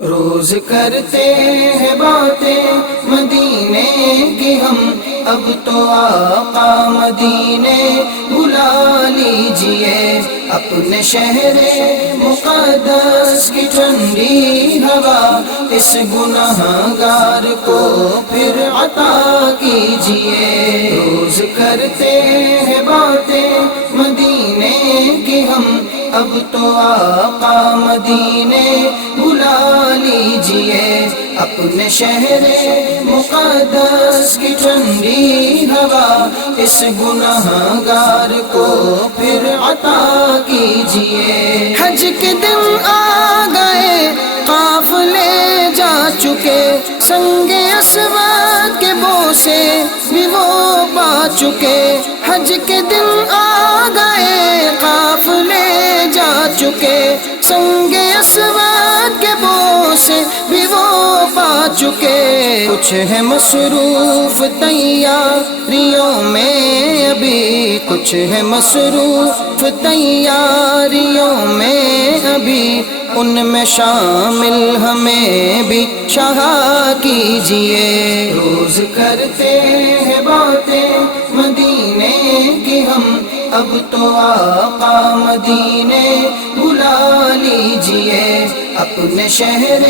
روز کرتے ہیں باتیں مدینے کی ہم، اب تو آقا مدینے بلا لیجئے، اپنے شہر مقدس کی ٹھنڈی ہوا اس گنہگار کو پھر عطا کیجئے۔ روز کرتے ہیں باتیں مدینے کی ہم، اب تو آقا مدینے بلا لیجئے، اپنے شہر مقدس کی ٹھنڈی ہوا اس گنہگار کو پھر عطا کیجئے۔ حج کے دن آ گئے، قافلے جا چکے، سنگ اسود کے بوسے بھی وہ پا چکے۔ حج کے دن آ گئے، قافلے جا چکے، سنگ اسود کے بوسے بھی وہ پا چکے۔ کچھ ہے مصروف تیاریوں میں ابھی، کچھ ہے مصروف تیاریوں میں ابھی، ان میں شامل ہمیں بھی شاہ کیجئے۔ روز کرتے ہیں باتیں مدینے کی ہم، اب تو آقا مدینے بلا لیجئے، اپنے شہر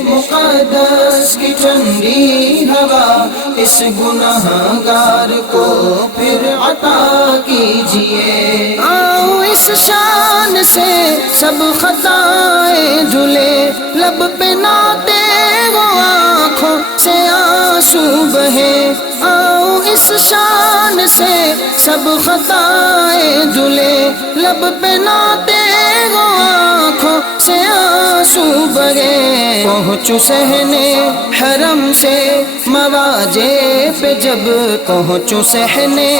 مقدس کی ٹھنڈی ہوا اس گنہگار کو پھر عطا کیجئے۔ آؤ اس شان سے سب خطائیں دھلے، لب پہ ناطے وہ آنکھوں سے آنسو بہے۔ آؤ اس شان سے سب خطائیں دھلے، لب پہ ناطے وہ آنکھوں سے آنسو بہے۔ پہنچو صحنے حرم سے مواجے پہ جب، پہنچو صحنے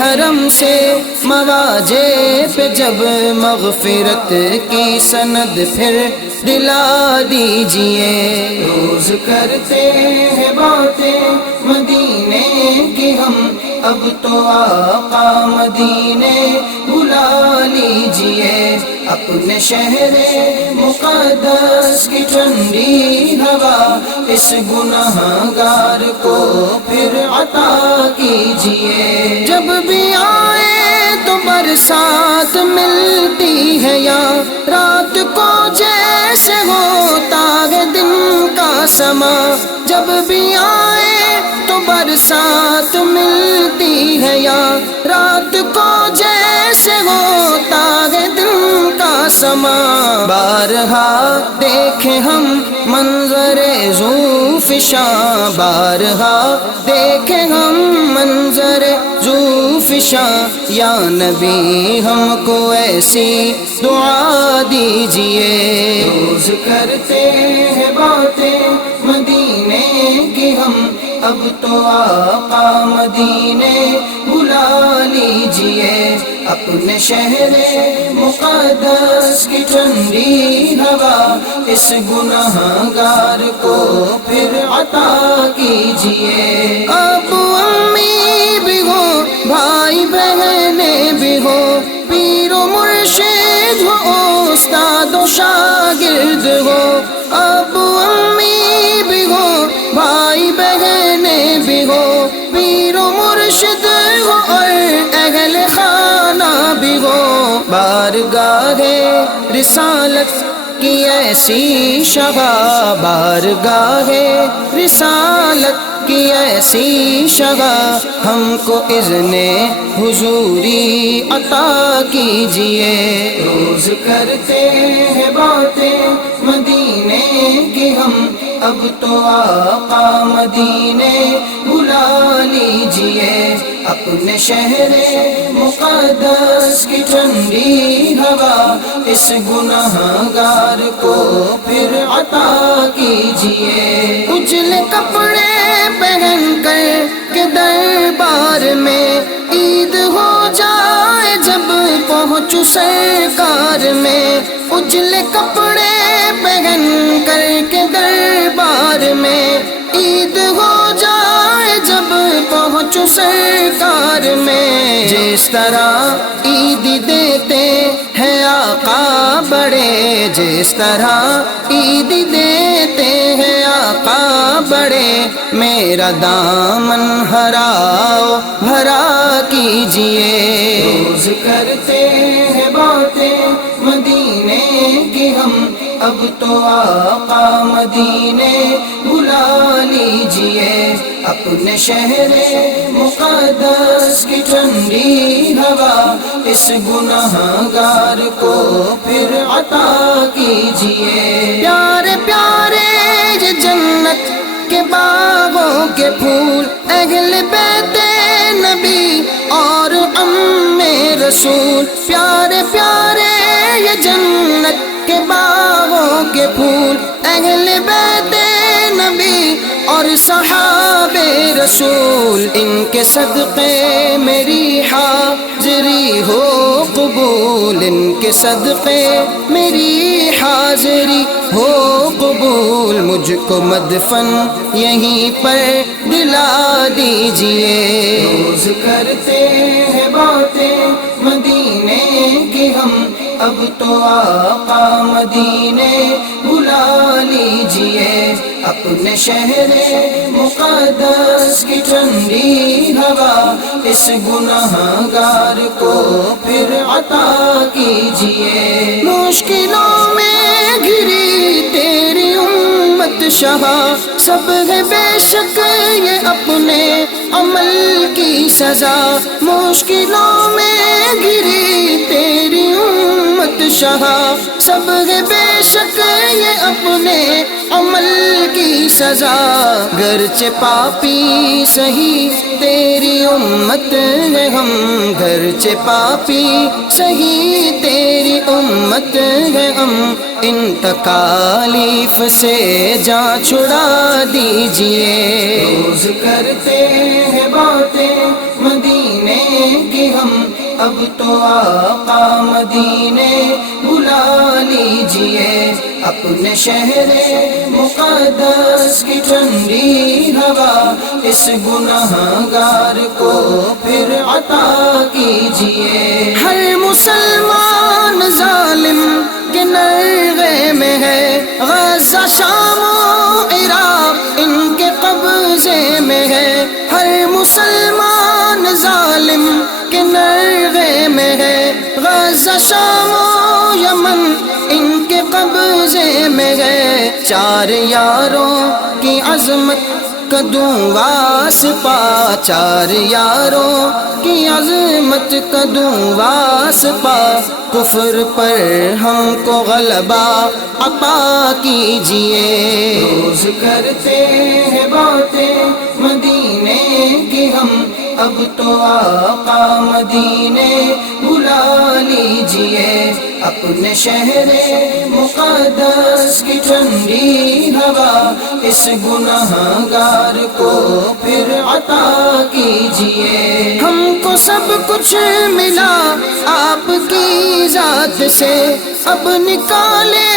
حرم سے مواجے پہ جب، مغفرت کی سند پھر دلا دیجئے۔ روز کرتے ہیں باتیں مدینے کی ہم، اب تو آقا مدینے بلا لیجئے، اپنے شہر مقدس کی ٹھنڈی ہوا اس گنہگار کو پھر عطا کیجئے۔ جب بھی آئے تو برسات ملتی ہے، یا رات کو جیسے ہوتا ہے دن کا سما۔ جب بھی آئے تو برسات ملتی ہے، یا رات کو جیسے ہوتا ہے دن کا سما۔ بارہا دیکھیں ہم منظر ذوفشاں، بارہا دیکھیں ہم منظر ذوفشاں، یا نبی ہم کو ایسی دعا دیجئے۔ روز کرتے ہیں باتیں مدینے کی ہم، اب تو آقا مدینے بلا لیجئے، اپنے شہر مقدس کی ٹھنڈی ہوا اس گنہگار کو پھر عطا کیجئے۔ ابو امی بھی ہو، بھائی بہنیں بھی ہو، پیر و مرشد ہو، استاد و شاگرد ہو۔ ابو امی بھی ہو، بھائی بہنیں بھی ہو، پیر و مرشد ہو اور اہل خانہ بھی ہو۔ بارگاہ رسالت کی ایسی شگا، بارگاہ رسالت کی ایسی شگا، ہم کو اذن حضوری عطا کیجئے۔ روز کرتے ہیں باتیں مدینے کی ہم، اب تو آقا مدینے بلا لیجئے، اپنے شہر مقدس کی ٹھنڈی ہوا اس گنہگار کو پھر عطا کیجئے۔ اجلے کپڑے پہن کر کے دربار میں، عید ہو جائے جب پہنچو سرکار میں۔ اجلے کپڑے پہن کر کے دربار میں، عید ہو جائے جب پہنچو سرکار میں۔ جس طرح عید دیتے ہیں آقا بڑے، جس طرح عید دیتے میرا دامن ہراؤ بھرا کیجئے۔ روز کرتے ہیں باتیں مدینے کی ہم، اب تو آقا مدینے بلا لیجئے۔ اپنے شہر مقدس کی ٹھنڈی ہوا اس گنہگار کو پھر عطا کیجئے۔ پیارے پیارے یہ جنت کے باغوں کے پھول، اہل بیت نبی اور ام رسول۔ پیارے پیارے یہ جنت کے باغوں کے پھول، اہل بیت نبی اور صحابہ رسول۔ ان کے صدقے میری حاضری ہو قبول، ان کے صدقے میری حاضری ہو قبول۔ مجھ کو مدفن یہیں پر دلا دیجئے۔ روز کرتے ہیں باتیں مدینے کی ہم، اب تو آقا مدینے بلا لیجئے۔ اپنے شہر مقدس کی ٹھنڈی ہوا اس گنہگار کو پھر عطا کیجئے۔ مشکلوں میں گھری تیری امت شہا، سب ہے بے شک یہ اپنے عمل کی سزا۔ مشکلوں میں گھری تیری امت شہا، سب ہے بے شک یہ اپنے عمل کی سزا۔ گرچہ پاپی سہی تیری امت ہے ہم، گرچہ پاپی سہی تیری امت ہے ہم۔ ان تکالیف سے جان چھڑا دیجئے۔ روز کرتے ہیں باتیں مدینے کی ہم، اب تو آقا مدینے بلا لیجئے۔ اپنے شہر مقدس کی ٹھنڈی ہوا اس گنہگار کو پھر عطا کیجئے۔ ہر مسلمان ظالم کے نرغے میں ہے، غزہ شام و عراق ان کے قبضے میں ہے۔ ہر مسلمان ظالم کے نرغے میں ہے، غزہ شام و یمن ان کے قبضے میں ہے۔ چار یاروں کی عظمت کا دوں واسطہ، چار یاروں کی عظمت کا دوں واسطہ۔ کفر پر ہم کو غلبہ عطا کیجئے۔ روز کرتے ہیں باتیں مدینے کی ہم، اب تو آقا مدینے بلا لیجئے۔ اپنے شہر مقدس کی ٹھنڈی ہوا اس گنہگار کو پھر عطا کیجئے۔ ہم کو سب کچھ ملا آپ کی ذات سے، اب نکالے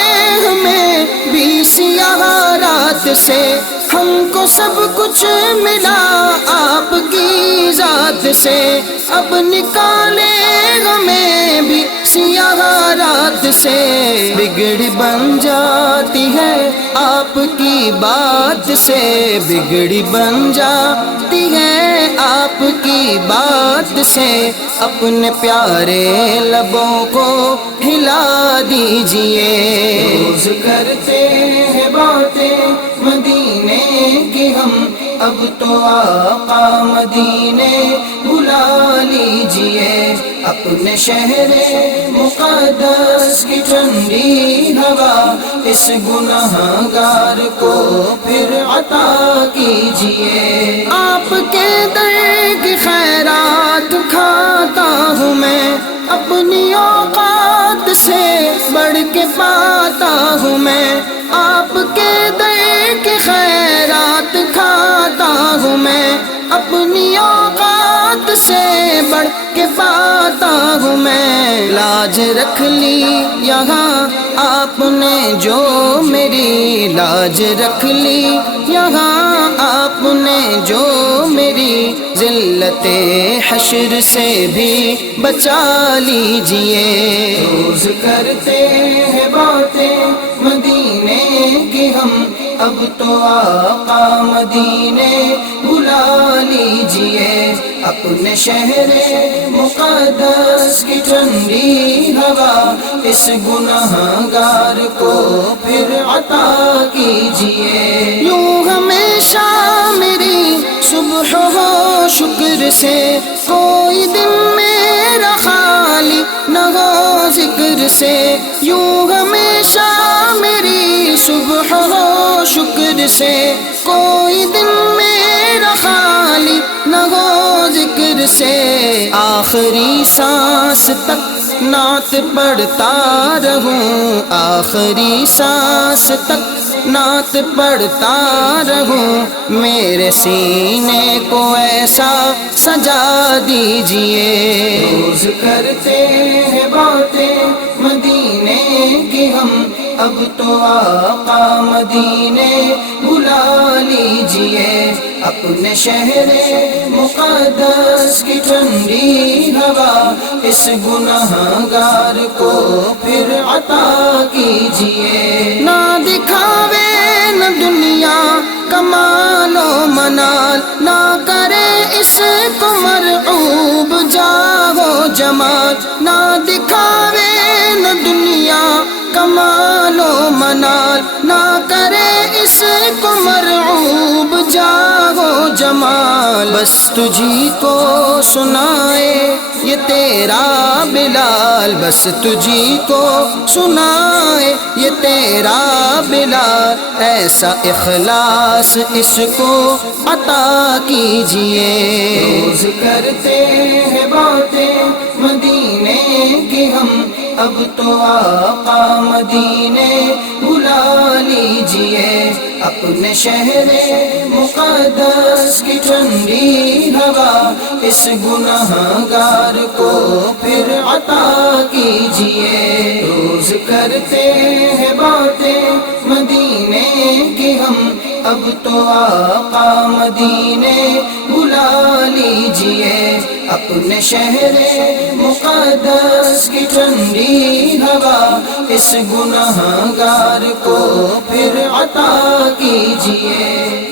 ہمیں بھی سیاہ رات سے۔ ہم کو سب کچھ ملا آپ کی ذات سے، اب نکالے ہمیں بھی سیاہ رات سے۔ بگڑ بن جاتی ہے آپ کی بات سے، بگڑی بن جاتی ہے آپ کی بات سے۔ اپنے پیارے لبوں کو ہلا دیجئے۔ روز کرتے ہیں باتیں مدینے کی ہم، اب تو آقا مدینے بلا لیجئے۔ اپنے شہر مقدس کی ٹھنڈی ہوا اس گنہگار کو پھر عطا کیجئے۔ آپ کے در کی خیرات کھاتا ہوں میں، اپنی اوقات سے بڑھ کے پاتا ہوں میں۔ آپ کے در کی خیرات کھاتا ہوں میں، اپنی اوقات سے بڑھ کے پاتا ہوں میں۔ لاج رکھ لی یہاں آپ نے جو میری، لاج رکھ لی یہاں آپ نے جو میری، ذلت حشر سے بھی بچا لیجئے۔ روز کرتے ہیں باتیں مدینے کی ہم اب تو آقا مدینے بلا لیجئے اپنے شہر مقدس کی ٹھنڈی ہوا اس گنہگار کو پھر عطا کیجئے یوں ہمیشہ میری صبح ہو شکر سے کوئی دن میرا خالی نہ ہو ذکر سے یوں ہمیشہ میری صبح ہو شکر سے کوئی دن میرا خالی نہ ہو ذکر سے آخری سانس تک نعت پڑھتا رہوں آخری سانس تک نعت پڑھتا رہوں میرے سینے کو ایسا سجا دیجئے روز کرتے ہیں باتیں مدینے کی ہم اب تو آقا مدینے بلا لیجئے اپنے شہر مقدس کی ٹھنڈی ہوا اس گنہگار کو پھر عطا کیجئے نہ دکھاوے نہ دنیا کمال و منال نہ کرے اس کو مرعوب جاہو جمال نہ دکھاوے نہ دنیا کمال و منال نہ کرے اس کو مرعوب جاہو جمال بس تجھی کو سنائے یہ تیرا بلال بس تجھی کو سنائے یہ تیرا بلال ایسا اخلاص اس کو عطا کیجئے روز کرتے ہیں باتیں مدینے کی ہم اب تو آقا مدینے بلا لیجئے اپنے شہر مقدس کی ٹھنڈی ہوا اس گنہگار کو پھر عطا کیجئے روز کرتے ہیں باتیں مدینے کی ہم اب تو آقا مدینے بلا لیجئے اپنے شہر مقدس کی ٹھنڈی ہوا اس گنہگار کو پھر عطا کیجئے